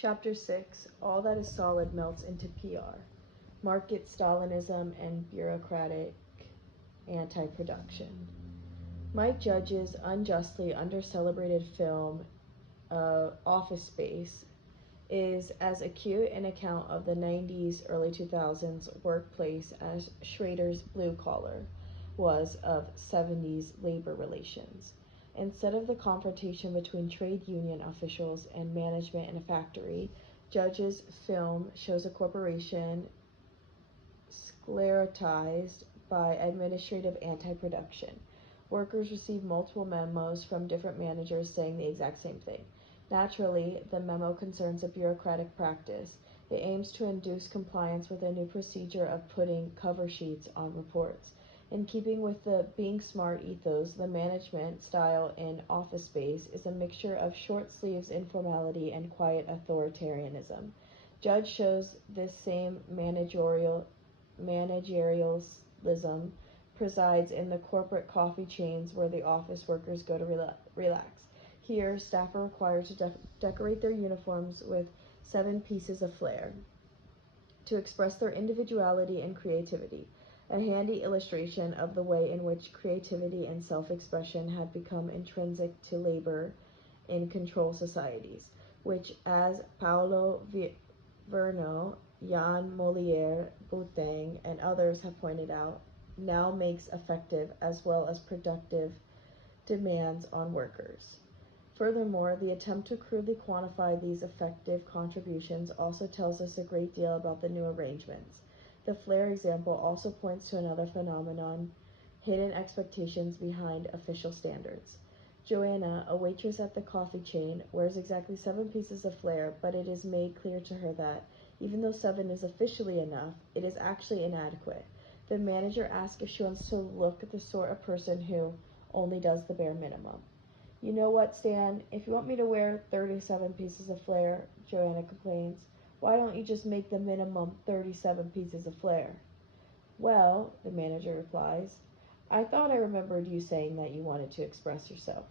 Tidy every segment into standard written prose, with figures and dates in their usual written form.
Chapter 6: All that is solid melts into PR. Market Stalinism and bureaucratic anti-production. Mike Judge's unjustly under-celebrated film, Office Space, is as acute an account of the 90s, early 2000s workplace as Schrader's Blue Collar was of 70s labor relations. Instead of the confrontation between trade union officials and management in a factory, Judge's film shows a corporation sclerotized by administrative anti-production. Workers receive multiple memos from different managers saying the exact same thing. Naturally, the memo concerns a bureaucratic practice. It aims to induce compliance with a new procedure of putting cover sheets on reports. In keeping with the being smart ethos, the management style in Office Space is a mixture of short sleeves informality and quiet authoritarianism. Judge shows this same managerialism presides in the corporate coffee chains where the office workers go to relax. Here, staff are required to decorate their uniforms with 7 pieces of flair to express their individuality and creativity, a handy illustration of the way in which creativity and self-expression had become intrinsic to labor in control societies, which, as Paolo Verno, Jan Molière, Boutang, and others have pointed out, now makes effective as well as productive demands on workers. Furthermore, the attempt to crudely quantify these effective contributions also tells us a great deal about the new arrangements. The flair example also points to another phenomenon: hidden expectations behind official standards. Joanna, a waitress at the coffee chain, wears exactly 7 pieces of flair, but it is made clear to her that, even though 7 is officially enough, it is actually inadequate. The manager asks if she wants to look the sort of person who only does the bare minimum. "You know what, Stan, if you want me to wear 37 pieces of flair," Joanna complains, "why don't you just make the minimum 37 pieces of flair?" "Well," the manager replies, "I thought I remembered you saying that you wanted to express yourself."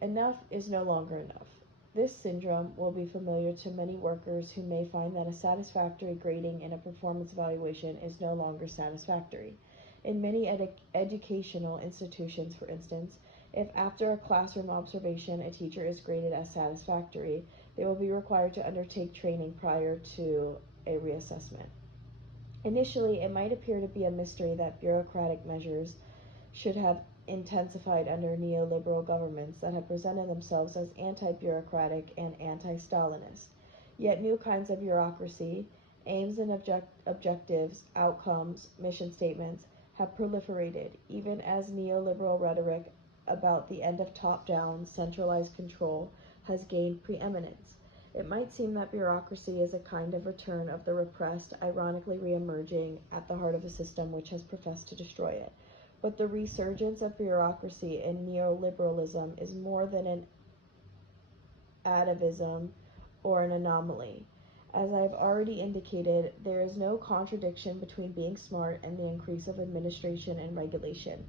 Enough is no longer enough. This syndrome will be familiar to many workers who may find that a satisfactory grading in a performance evaluation is no longer satisfactory. In many educational institutions, for instance, if after a classroom observation a teacher is graded as satisfactory, they will be required to undertake training prior to a reassessment. Initially, it might appear to be a mystery that bureaucratic measures should have intensified under neoliberal governments that have presented themselves as anti-bureaucratic and anti-Stalinist. Yet new kinds of bureaucracy, aims and objectives, outcomes, mission statements, have proliferated, even as neoliberal rhetoric about the end of top-down, centralized control has gained preeminence. It might seem that bureaucracy is a kind of return of the repressed, ironically re-emerging at the heart of a system which has professed to destroy it. But the resurgence of bureaucracy in neoliberalism is more than an atavism or an anomaly. As I have already indicated, there is no contradiction between being smart and the increase of administration and regulation.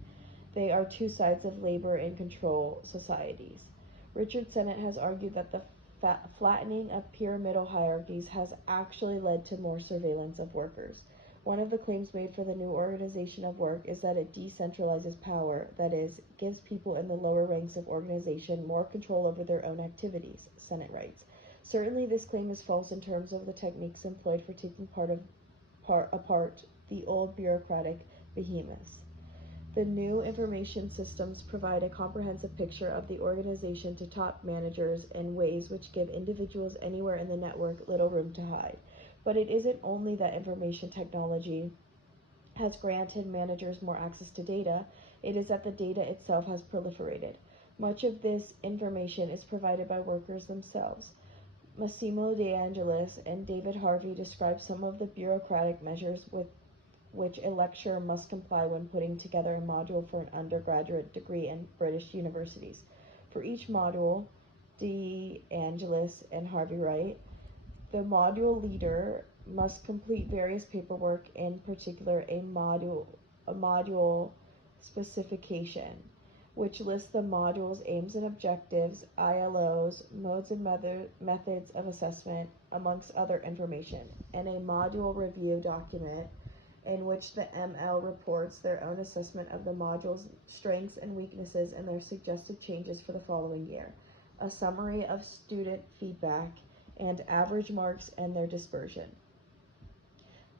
They are two sides of labor in control societies. Richard Sennett has argued that the flattening of pyramidal hierarchies has actually led to more surveillance of workers. One of the claims made for the new organization of work is that it decentralizes power, that is, gives people in the lower ranks of organization more control over their own activities, Sennett writes. Certainly this claim is false in terms of the techniques employed for taking apart the old bureaucratic behemoths. The new information systems provide a comprehensive picture of the organization to top managers in ways which give individuals anywhere in the network little room to hide. But it isn't only that information technology has granted managers more access to data, it is that the data itself has proliferated. Much of this information is provided by workers themselves. Massimo De Angelis and David Harvey describe some of the bureaucratic measures with which a lecturer must comply when putting together a module for an undergraduate degree in British universities. For each module, De Angelis and Harvey write, the module leader must complete various paperwork, in particular a module specification, which lists the module's aims and objectives, ILOs, modes and methods of assessment, amongst other information, and a module review document in which the ML reports their own assessment of the module's strengths and weaknesses and their suggested changes for the following year, a summary of student feedback, and average marks and their dispersion.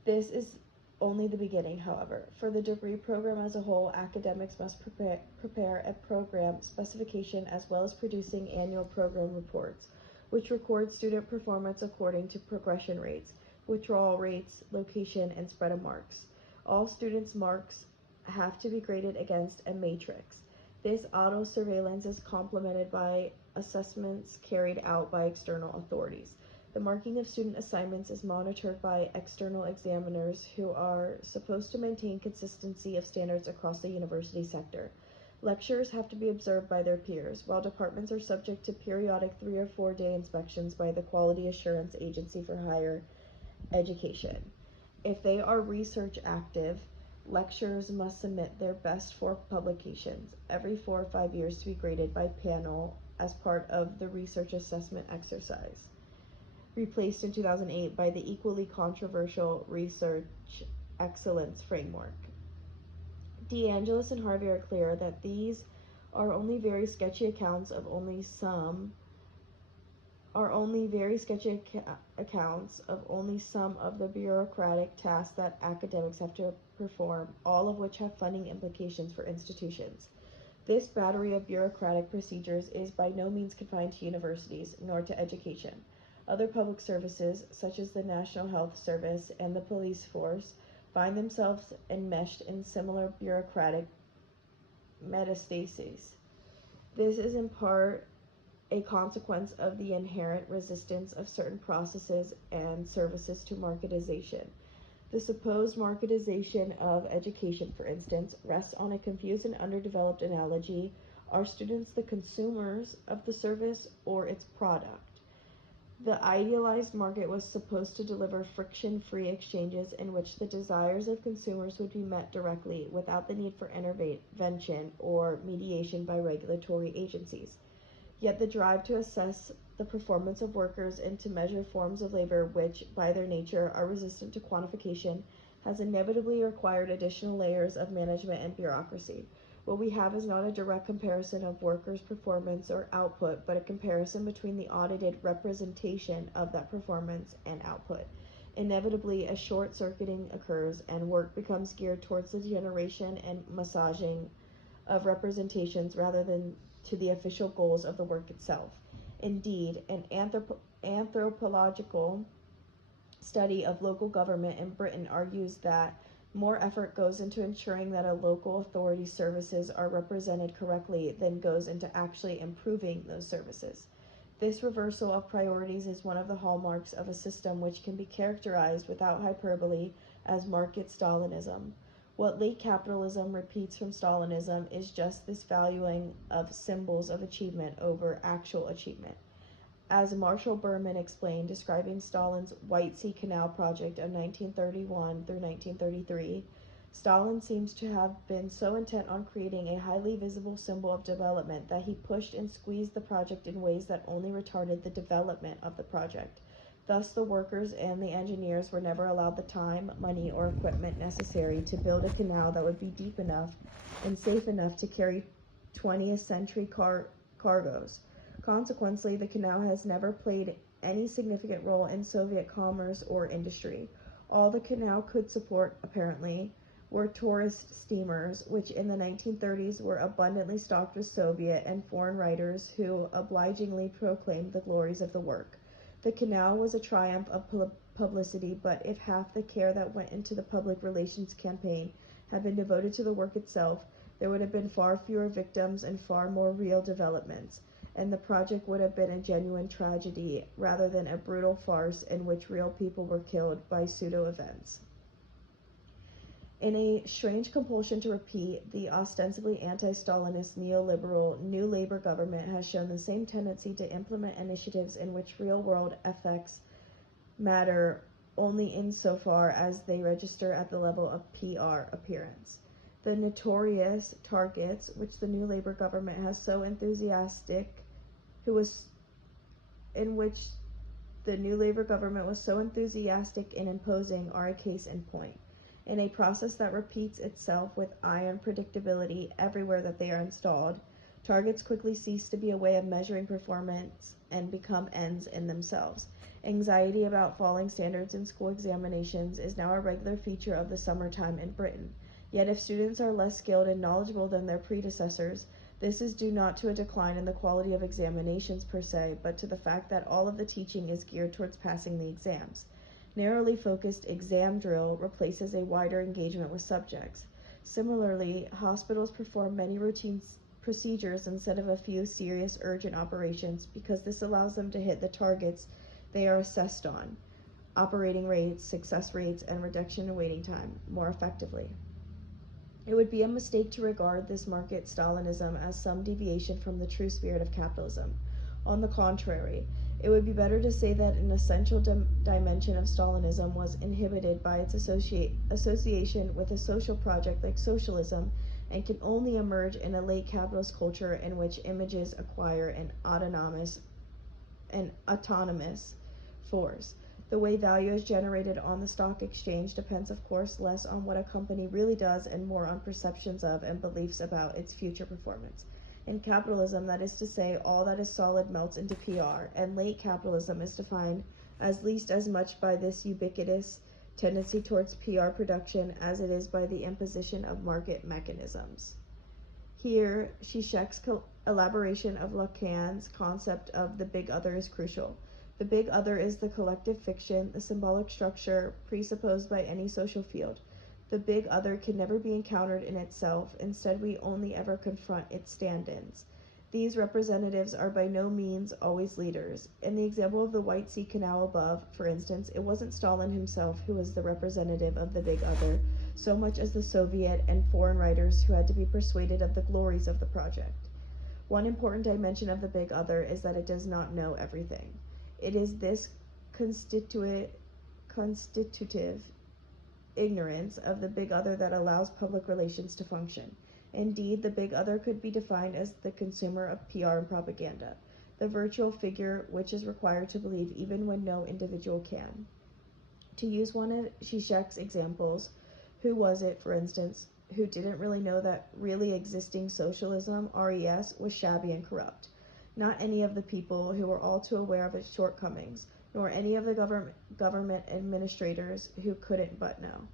This is only the beginning, however. For the degree program as a whole, academics must prepare a program specification as well as producing annual program reports, which record student performance according to progression rates, withdrawal rates, location, and spread of marks. All students' marks have to be graded against a matrix. This auto surveillance is complemented by assessments carried out by external authorities. The marking of student assignments is monitored by external examiners who are supposed to maintain consistency of standards across the university sector. Lecturers have to be observed by their peers, while departments are subject to periodic 3 or 4 day inspections by the Quality Assurance Agency for Higher Education. If they are research active, lecturers must submit their best 4 publications every 4 or 5 years to be graded by panel as part of the research assessment exercise, replaced in 2008 by the equally controversial Research Excellence Framework. DeAngelis and Harvey are clear that these are only very sketchy accounts of only some of the bureaucratic tasks that academics have to perform, all of which have funding implications for institutions. This battery of bureaucratic procedures is by no means confined to universities, nor to education. Other public services, such as the National Health Service and the police force, find themselves enmeshed in similar bureaucratic metastases. This is in part a consequence of the inherent resistance of certain processes and services to marketization. The supposed marketization of education, for instance, rests on a confused and underdeveloped analogy. Are students the consumers of the service or its product? The idealized market was supposed to deliver friction-free exchanges in which the desires of consumers would be met directly without the need for intervention or mediation by regulatory agencies. Yet the drive to assess the performance of workers and to measure forms of labor which, by their nature, are resistant to quantification has inevitably required additional layers of management and bureaucracy. What we have is not a direct comparison of workers' performance or output, but a comparison between the audited representation of that performance and output. Inevitably, a short-circuiting occurs, and work becomes geared towards the generation and massaging of representations rather than to the official goals of the work itself. Indeed, an anthropological study of local government in Britain argues that more effort goes into ensuring that a local authority's services are represented correctly than goes into actually improving those services. This reversal of priorities is one of the hallmarks of a system which can be characterized without hyperbole as market Stalinism. What late capitalism repeats from Stalinism is just this valuing of symbols of achievement over actual achievement. As Marshall Berman explained, describing Stalin's White Sea Canal project of 1931 through 1933, Stalin seems to have been so intent on creating a highly visible symbol of development that he pushed and squeezed the project in ways that only retarded the development of the project. Thus, the workers and the engineers were never allowed the time, money, or equipment necessary to build a canal that would be deep enough and safe enough to carry 20th century cargoes. Consequently, the canal has never played any significant role in Soviet commerce or industry. All the canal could support, apparently, were tourist steamers, which in the 1930s were abundantly stocked with Soviet and foreign writers who obligingly proclaimed the glories of the work. The canal was a triumph of publicity, but if half the care that went into the public relations campaign had been devoted to the work itself, there would have been far fewer victims and far more real developments, and the project would have been a genuine tragedy rather than a brutal farce in which real people were killed by pseudo-events. In a strange compulsion to repeat, the ostensibly anti-Stalinist neoliberal New Labour government has shown the same tendency to implement initiatives in which real-world effects matter only insofar as they register at the level of PR appearance. The notorious targets, which the new Labor government has so enthusiastic, in which the new Labor government was so enthusiastic in imposing, are a case in point. In a process that repeats itself with iron predictability everywhere that they are installed, targets quickly cease to be a way of measuring performance and become ends in themselves. Anxiety about falling standards in school examinations is now a regular feature of the summertime in Britain. Yet if students are less skilled and knowledgeable than their predecessors, this is due not to a decline in the quality of examinations per se, but to the fact that all of the teaching is geared towards passing the exams. Narrowly focused exam drill replaces a wider engagement with subjects. Similarly, hospitals perform many routine procedures instead of a few serious urgent operations because this allows them to hit the targets they are assessed on, operating rates, success rates, and reduction in waiting time, more effectively. It would be a mistake to regard this market Stalinism as some deviation from the true spirit of capitalism. On the contrary, it would be better to say that an essential dimension of Stalinism was inhibited by its association with a social project like socialism and can only emerge in a late capitalist culture in which images acquire an autonomous force. The way value is generated on the stock exchange depends, of course, less on what a company really does and more on perceptions of and beliefs about its future performance. In capitalism, that is to say, all that is solid melts into PR, and late capitalism is defined as least as much by this ubiquitous tendency towards PR production as it is by the imposition of market mechanisms. Here, Zizek's elaboration of Lacan's concept of the big other is crucial. The big other is the collective fiction, the symbolic structure presupposed by any social field. The big other can never be encountered in itself. Instead, we only ever confront its stand-ins. These representatives are by no means always leaders. In the example of the White Sea Canal above, for instance, it wasn't Stalin himself who was the representative of the big other, so much as the Soviet and foreign writers who had to be persuaded of the glories of the project. One important dimension of the big other is that it does not know everything. It is this constitutive ignorance of the big other that allows public relations to function. Indeed, the big other could be defined as the consumer of PR and propaganda, the virtual figure which is required to believe even when no individual can. To use one of Zizek's examples, who was it, for instance, who didn't really know that really existing socialism, RES, was shabby and corrupt? Not any of the people who were all too aware of its shortcomings, nor any of the government administrators who couldn't but know.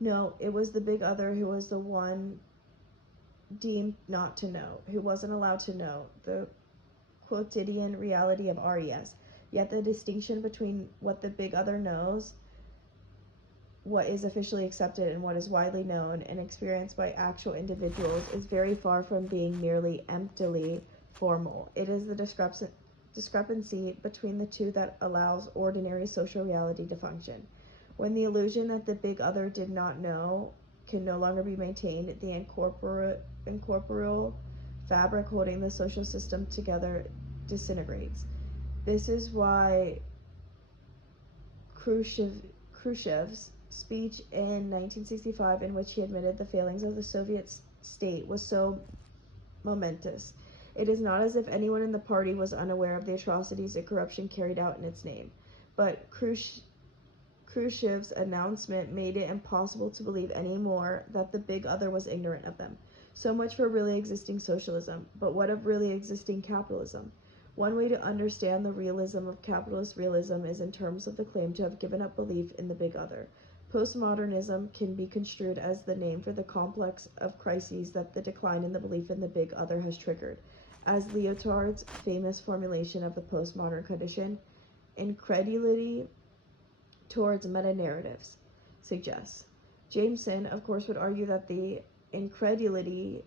No, it was the big other who was the one deemed not to know, who wasn't allowed to know the quotidian reality of RES. Yet the distinction between what the big other knows, what is officially accepted, and what is widely known and experienced by actual individuals is very far from being merely emptily formal. It is the discrepancy between the two that allows ordinary social reality to function. When the illusion that the big other did not know can no longer be maintained, the incorporeal fabric holding the social system together disintegrates. This is why Khrushchev's speech in 1965, in which he admitted the failings of the Soviet state, was so momentous. It is not as if anyone in the party was unaware of the atrocities and corruption carried out in its name, but Khrushchev's announcement made it impossible to believe any more that the big other was ignorant of them. So much for really existing socialism, but what of really existing capitalism? One way to understand the realism of capitalist realism is in terms of the claim to have given up belief in the big other. Postmodernism can be construed as the name for the complex of crises that the decline in the belief in the big other has triggered. As Lyotard's famous formulation of the postmodern condition, incredulity towards meta-narratives, suggests. Jameson, of course, would argue that the incredulity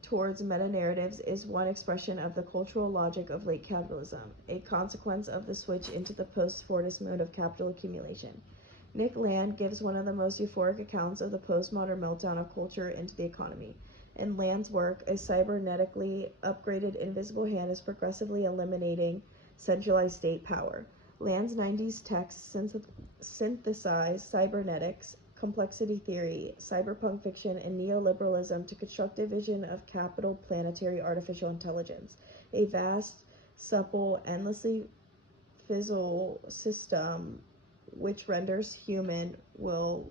towards meta-narratives is one expression of the cultural logic of late capitalism, a consequence of the switch into the post-Fordist mode of capital accumulation. Nick Land gives one of the most euphoric accounts of the postmodern meltdown of culture into the economy. In Land's work, a cybernetically upgraded invisible hand is progressively eliminating centralized state power. Land's 90s texts synthesize cybernetics complexity theory, cyberpunk fiction, and neoliberalism to construct a vision of capital planetary artificial intelligence, a vast, supple, endlessly fizzle system which renders human will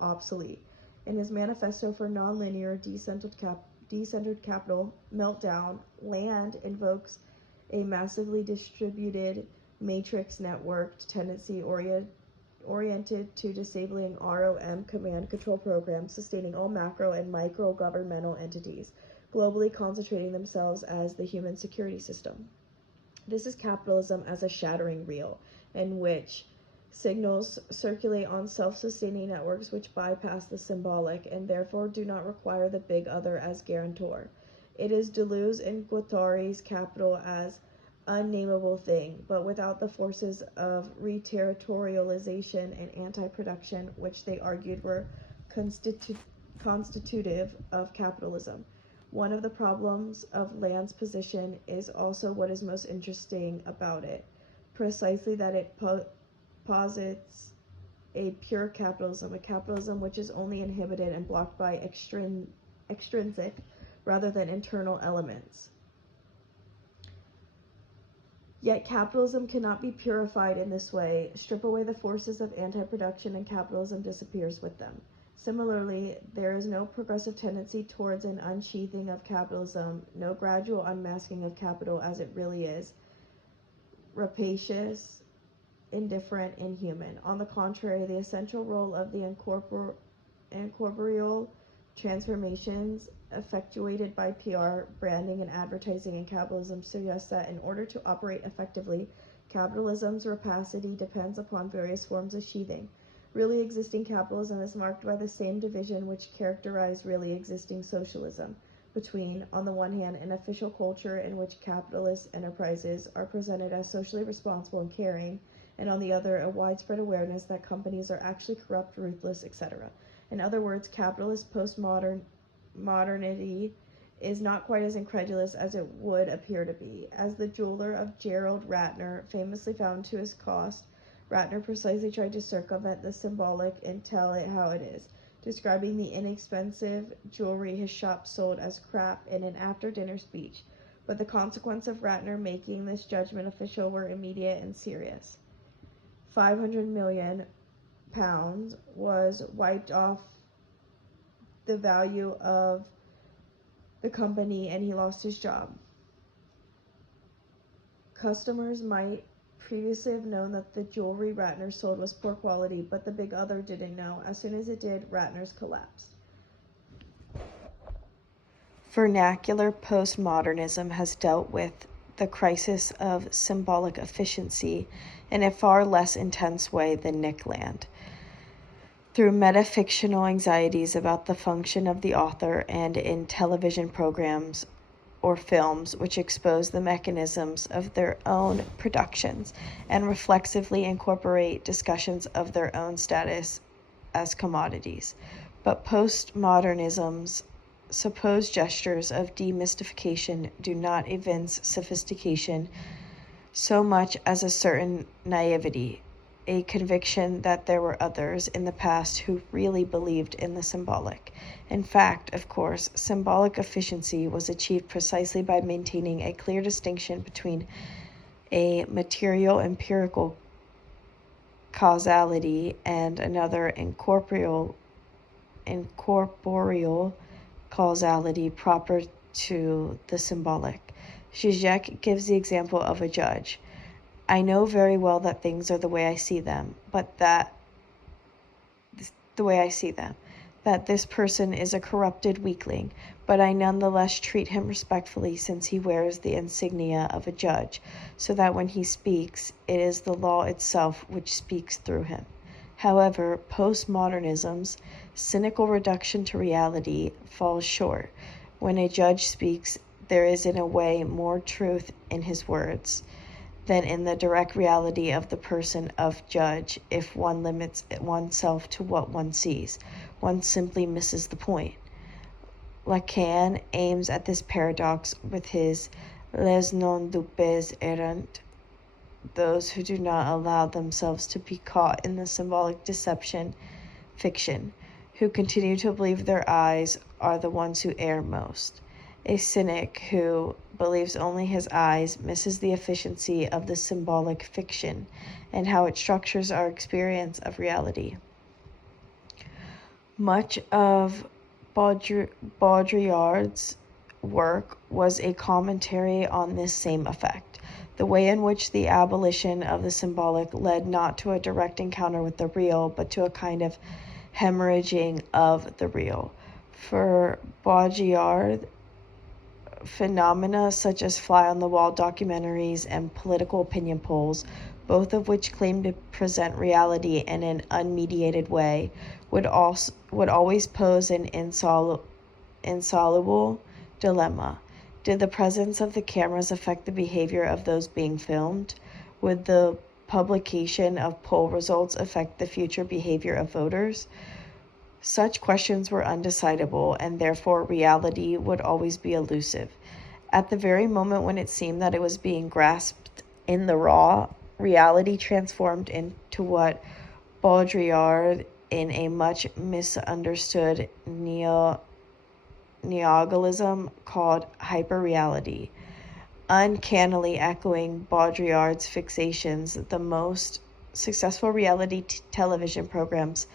obsolete. In his manifesto for nonlinear decentered capital meltdown, Land invokes a massively distributed matrix networked tendency oriented to disabling ROM command control programs sustaining all macro and micro governmental entities, globally concentrating themselves as the human security system. This is capitalism as a shattering reel, in which signals circulate on self-sustaining networks which bypass the symbolic and therefore do not require the big other as guarantor. It is Deleuze and Guattari's capital as unnameable thing, but without the forces of reterritorialization and anti-production which they argued were constitutive of capitalism. One of the problems of Land's position is also what is most interesting about it, precisely that it posits a pure capitalism, a capitalism which is only inhibited and blocked by extrinsic rather than internal elements. Yet capitalism cannot be purified in this way. Strip away the forces of anti-production and capitalism disappears with them. Similarly, there is no progressive tendency towards an unsheathing of capitalism, no gradual unmasking of capital as it really is, rapacious, indifferent, inhuman. On the contrary, the essential role of the incorporeal transformations effectuated by PR, branding, and advertising in capitalism suggests that in order to operate effectively, capitalism's rapacity depends upon various forms of sheathing. Really existing capitalism is marked by the same division which characterized really existing socialism, between, on the one hand, an official culture in which capitalist enterprises are presented as socially responsible and caring, and on the other, a widespread awareness that companies are actually corrupt, ruthless, etc. In other words, capitalist postmodernity is not quite as incredulous as it would appear to be. As the jeweler of Gerald Ratner famously found to his cost, Ratner precisely tried to circumvent the symbolic and tell it how it is, describing the inexpensive jewelry his shop sold as crap in an after-dinner speech. But the consequences of Ratner making this judgment official were immediate and serious. £500 million was wiped off the value of the company and he lost his job. Customers might previously have known that the jewelry Ratner sold was poor quality, but the big other didn't know. As soon as it did, Ratner's collapsed. Vernacular postmodernism has dealt with the crisis of symbolic efficiency in a far less intense way than Nick Land. Through metafictional anxieties about the function of the author and in television programs or films which expose the mechanisms of their own productions and reflexively incorporate discussions of their own status as commodities. But postmodernism's supposed gestures of demystification do not evince sophistication so much as a certain naivety, a conviction that there were others in the past who really believed in the symbolic. In fact, of course, symbolic efficiency was achieved precisely by maintaining a clear distinction between a material empirical causality and another incorporeal causality proper to the symbolic. Zizek gives the example of a judge. I know very well that things are the way I see them, that this person is a corrupted weakling, but I nonetheless treat him respectfully since he wears the insignia of a judge, so that when he speaks, it is the law itself which speaks through him. However, postmodernism's cynical reduction to reality falls short. When a judge speaks, there is in a way more truth in his words than in the direct reality of the person of judge. If one limits oneself to what one sees, one simply misses the point. Lacan aims at this paradox with his Les non-dupes errant, those who do not allow themselves to be caught in the symbolic deception fiction, who continue to believe their eyes are the ones who err most. A cynic who believes only his eyes misses the efficiency of the symbolic fiction and how it structures our experience of reality. Much of Baudrillard's work was a commentary on this same effect, the way in which the abolition of the symbolic led not to a direct encounter with the real, but to a kind of hemorrhaging of the real. For Baudrillard, phenomena such as fly-on-the-wall documentaries and political opinion polls, both of which claim to present reality in an unmediated way, would always pose an insoluble dilemma. Did the presence of the cameras affect the behavior of those being filmed? Would the publication of poll results affect the future behavior of voters? Such questions were undecidable, and therefore reality would always be elusive. At the very moment when it seemed that it was being grasped in the raw, reality transformed into what Baudrillard, in a much misunderstood neologism, called hyperreality. Uncannily echoing Baudrillard's fixations, the most successful reality television programs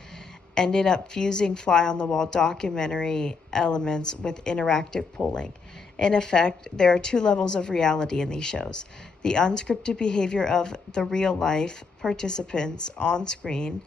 ended up fusing fly-on-the-wall documentary elements with interactive polling. In effect, there are two levels of reality in these shows: the unscripted behavior of the real-life participants on screen,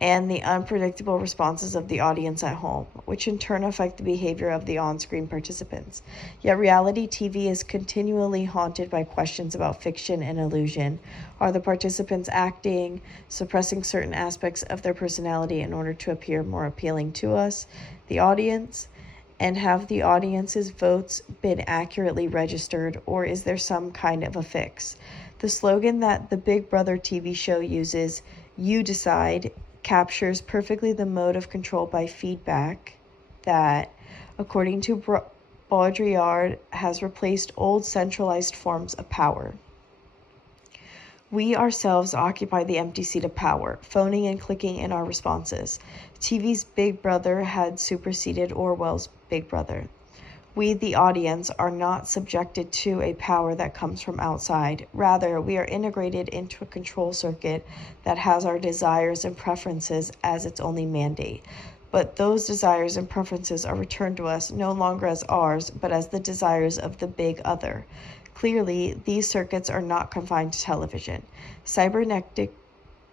and the unpredictable responses of the audience at home, which in turn affect the behavior of the on-screen participants. Yet reality TV is continually haunted by questions about fiction and illusion. Are the participants acting, suppressing certain aspects of their personality in order to appear more appealing to us, the audience? And have the audience's votes been accurately registered, or is there some kind of a fix? The slogan that the Big Brother TV show uses, "You decide," captures perfectly the mode of control by feedback that, according to Baudrillard, has replaced old centralized forms of power. We ourselves occupy the empty seat of power, phoning and clicking in our responses. TV's Big Brother had superseded Orwell's Big Brother. We, the audience, are not subjected to a power that comes from outside. Rather, we are integrated into a control circuit that has our desires and preferences as its only mandate. But those desires and preferences are returned to us no longer as ours, but as the desires of the big other. Clearly, these circuits are not confined to television. Cybernetic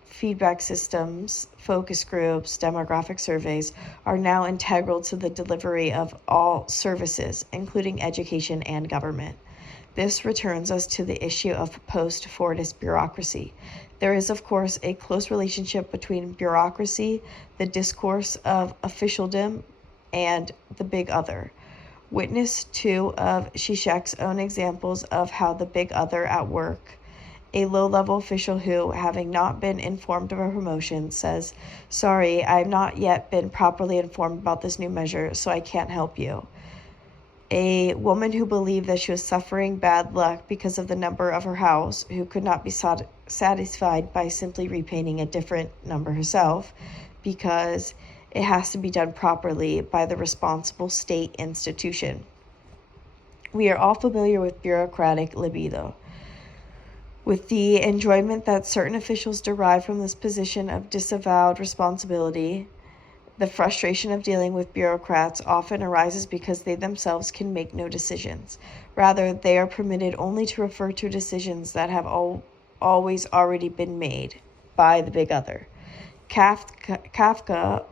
feedback systems, focus groups, demographic surveys are now integral to the delivery of all services, including education and government. This returns us to the issue of post-Fordist bureaucracy. There is, of course, a close relationship between bureaucracy, the discourse of officialdom, and the big other. Witness two of Zizek's own examples of how the big other at work. A low-level official who, having not been informed of a promotion, says, "Sorry, I have not yet been properly informed about this new measure, so I can't help you." A woman who believed that she was suffering bad luck because of the number of her house, who could not be satisfied by simply repainting a different number herself, because it has to be done properly by the responsible state institution. We are all familiar with bureaucratic libido, with the enjoyment that certain officials derive from this position of disavowed responsibility. The frustration of dealing with bureaucrats often arises because they themselves can make no decisions. Rather, they are permitted only to refer to decisions that have always already been made by the big other. Kafka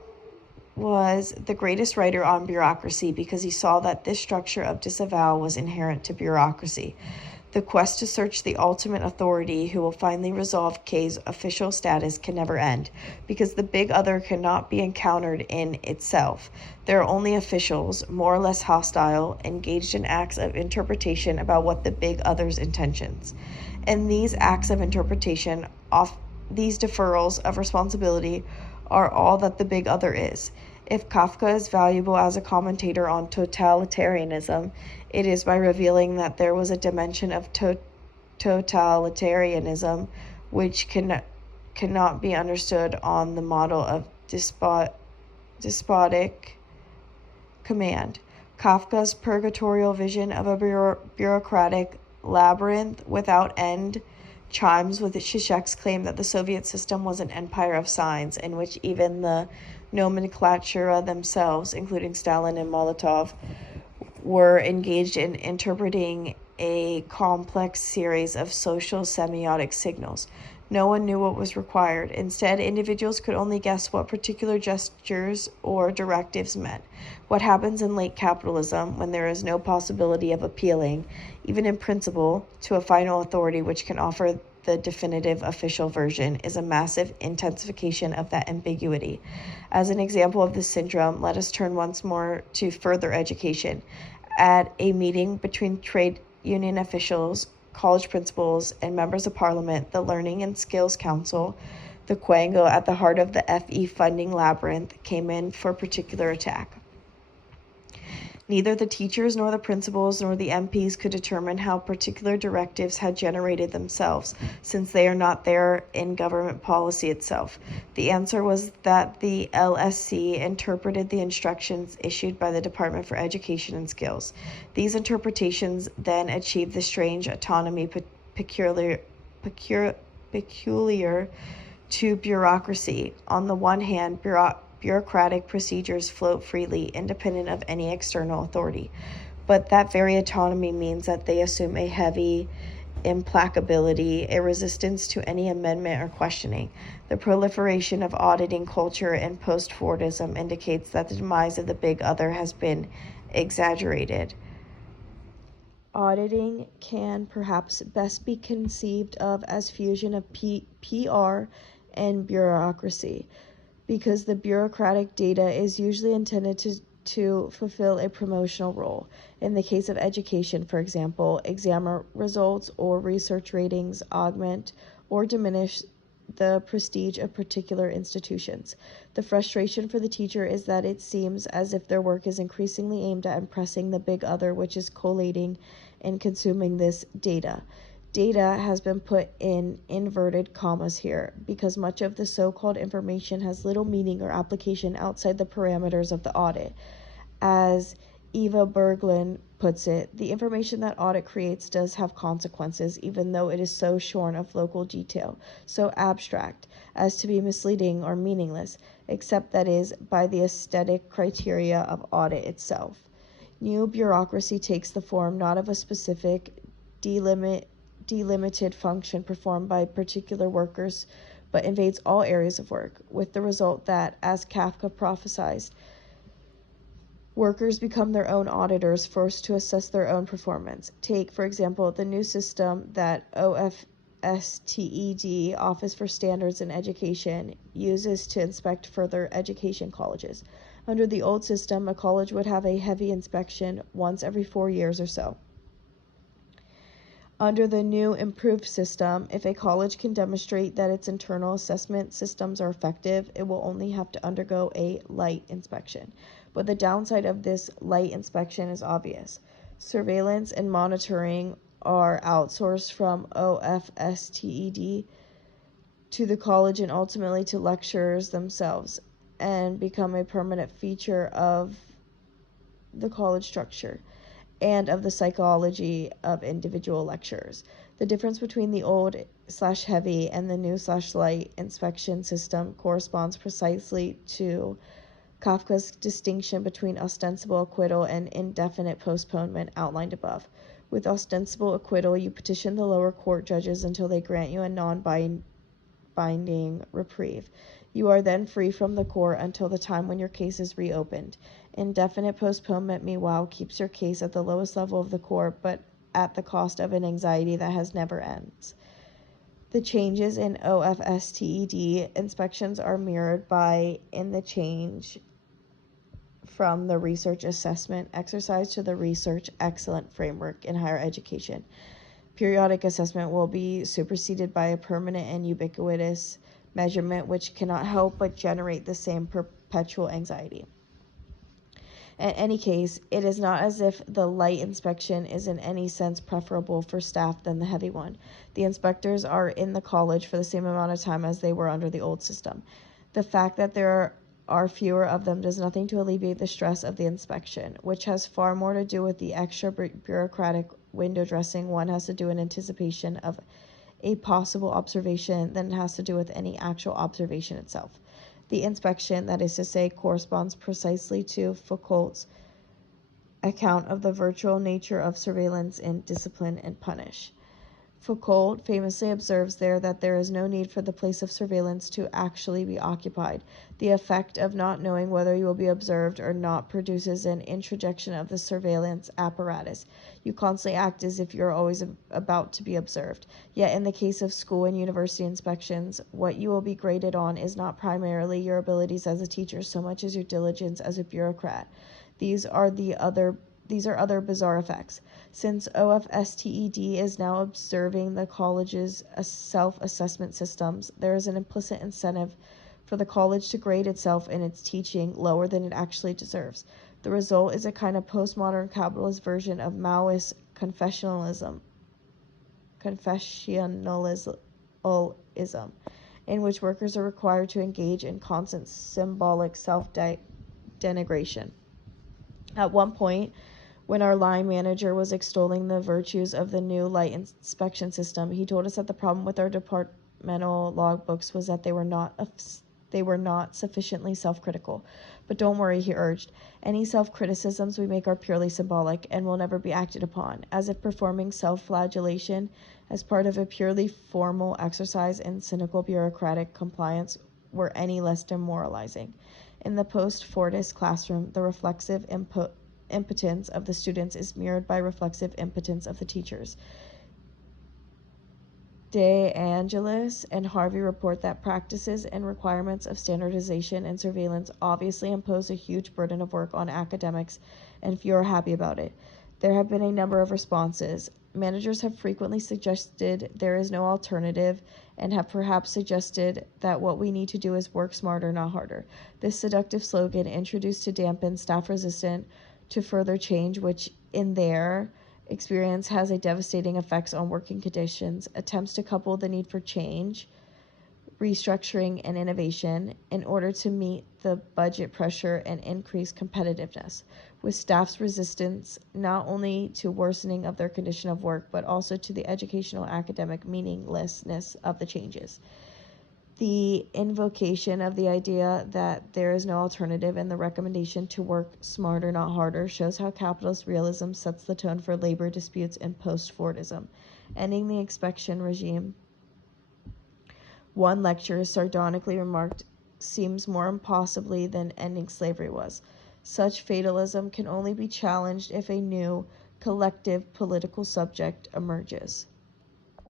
was the greatest writer on bureaucracy because he saw that this structure of disavowal was inherent to bureaucracy. The quest to search the ultimate authority who will finally resolve K's official status can never end, because the big other cannot be encountered in itself. There are only officials, more or less hostile, engaged in acts of interpretation about what the big other's intentions. And these acts of interpretation, these deferrals of responsibility, are all that the big other is. If Kafka is valuable as a commentator on totalitarianism, it is by revealing that there was a dimension of totalitarianism which cannot be understood on the model of despotic command. Kafka's purgatorial vision of a bureaucratic labyrinth without end chimes with Zizek's claim that the Soviet system was an empire of signs, in which even the nomenclatura themselves, including Stalin and Molotov, were engaged in interpreting a complex series of social semiotic signals. No one knew what was required. Instead, individuals could only guess what particular gestures or directives meant. What happens in late capitalism when there is no possibility of appealing, even in principle, to a final authority which can offer the definitive official version is a massive intensification of that ambiguity. As an example of this syndrome, let us turn once more to further education. At a meeting between trade union officials, college principals, and members of parliament, the Learning and Skills Council, the quango at the heart of the FE funding labyrinth, came in for particular attack. Neither the teachers nor the principals nor the MPs could determine how particular directives had generated themselves, since they are not there in government policy itself. The answer was that the LSC interpreted the instructions issued by the Department for Education and Skills. These interpretations then achieved the strange autonomy peculiar to bureaucracy. On the one hand, bureaucratic procedures float freely, independent of any external authority. But that very autonomy means that they assume a heavy implacability, a resistance to any amendment or questioning. The proliferation of auditing culture and post-Fordism indicates that the demise of the big other has been exaggerated. Auditing can perhaps best be conceived of as fusion of PR and bureaucracy, because the bureaucratic data is usually intended to fulfill a promotional role. In the case of education, for example, exam results or research ratings augment or diminish the prestige of particular institutions. The frustration for the teacher is that it seems as if their work is increasingly aimed at impressing the big other, which is collating and consuming this data. Data has been put in inverted commas here, because much of the so-called information has little meaning or application outside the parameters of the audit. As Eva Berglund puts it, the information that audit creates does have consequences, even though it is so shorn of local detail, so abstract, as to be misleading or meaningless, except that is by the aesthetic criteria of audit itself. New bureaucracy takes the form not of a specific delimited function performed by particular workers, but invades all areas of work, with the result that, as Kafka prophesied, workers become their own auditors, forced to assess their own performance. Take, for example, the new system that OFSTED, Office for Standards in Education, uses to inspect further education colleges. Under the old system, a college would have a heavy inspection once every 4 years or so. Under the new improved system, if a college can demonstrate that its internal assessment systems are effective, it will only have to undergo a light inspection. But the downside of this light inspection is obvious. Surveillance and monitoring are outsourced from OFSTED to the college and ultimately to lecturers themselves, and become a permanent feature of the college structure and of the psychology of individual lecturers. The difference between the old/heavy and the new/light inspection system corresponds precisely to Kafka's distinction between ostensible acquittal and indefinite postponement outlined above. With ostensible acquittal, you petition the lower court judges until they grant you a non-binding reprieve. You are then free from the court until the time when your case is reopened. Indefinite postponement, meanwhile, keeps your case at the lowest level of the court, but at the cost of an anxiety that has never ends. The changes in OFSTED inspections are mirrored in the change from the research assessment exercise to the research excellent framework in higher education. Periodic assessment will be superseded by a permanent and ubiquitous measurement which cannot help but generate the same perpetual anxiety. In any case, it is not as if the light inspection is in any sense preferable for staff than the heavy one. The inspectors are in the college for the same amount of time as they were under the old system. The fact that there are fewer of them does nothing to alleviate the stress of the inspection, which has far more to do with the extra bureaucratic window dressing one has to do in anticipation of a possible observation than it has to do with any actual observation itself. The inspection, that is to say, corresponds precisely to Foucault's account of the virtual nature of surveillance in Discipline and Punish. Foucault famously observes there that there is no need for the place of surveillance to actually be occupied. The effect of not knowing whether you will be observed or not produces an introjection of the surveillance apparatus. You constantly act as if you are always about to be observed. Yet in the case of school and university inspections, what you will be graded on is not primarily your abilities as a teacher so much as your diligence as a bureaucrat. These are other bizarre effects. Since OFSTED is now observing the college's self-assessment systems, there is an implicit incentive for the college to grade itself and its teaching lower than it actually deserves. The result is a kind of postmodern capitalist version of Maoist confessionalism, in which workers are required to engage in constant symbolic self-denigration. At one point, when our line manager was extolling the virtues of the new light inspection system, he told us that the problem with our departmental logbooks was that they were not sufficiently self-critical. But don't worry, he urged. Any self-criticisms we make are purely symbolic and will never be acted upon, as if performing self-flagellation as part of a purely formal exercise in cynical bureaucratic compliance were any less demoralizing. In the post-Fordist classroom, the reflexive impotence of the students is mirrored by reflexive impotence of the teachers. De Angelis and Harvey report that practices and requirements of standardization and surveillance obviously impose a huge burden of work on academics, and few are happy about it. There have been a number of responses. Managers have frequently suggested there is no alternative and have perhaps suggested that what we need to do is work smarter, not harder. This seductive slogan, introduced to dampen staff resistance to further change, which in their experience has a devastating effects on working conditions, attempts to couple the need for change, restructuring, and innovation in order to meet the budget pressure and increase competitiveness, with staff's resistance not only to worsening of their condition of work, but also to the educational academic meaninglessness of the changes. The invocation of the idea that there is no alternative and the recommendation to work smarter, not harder, shows how capitalist realism sets the tone for labor disputes in post-Fordism. Ending the inspection regime, one lecturer sardonically remarked, seems more impossibly than ending slavery was. Such fatalism can only be challenged if a new, collective political subject emerges.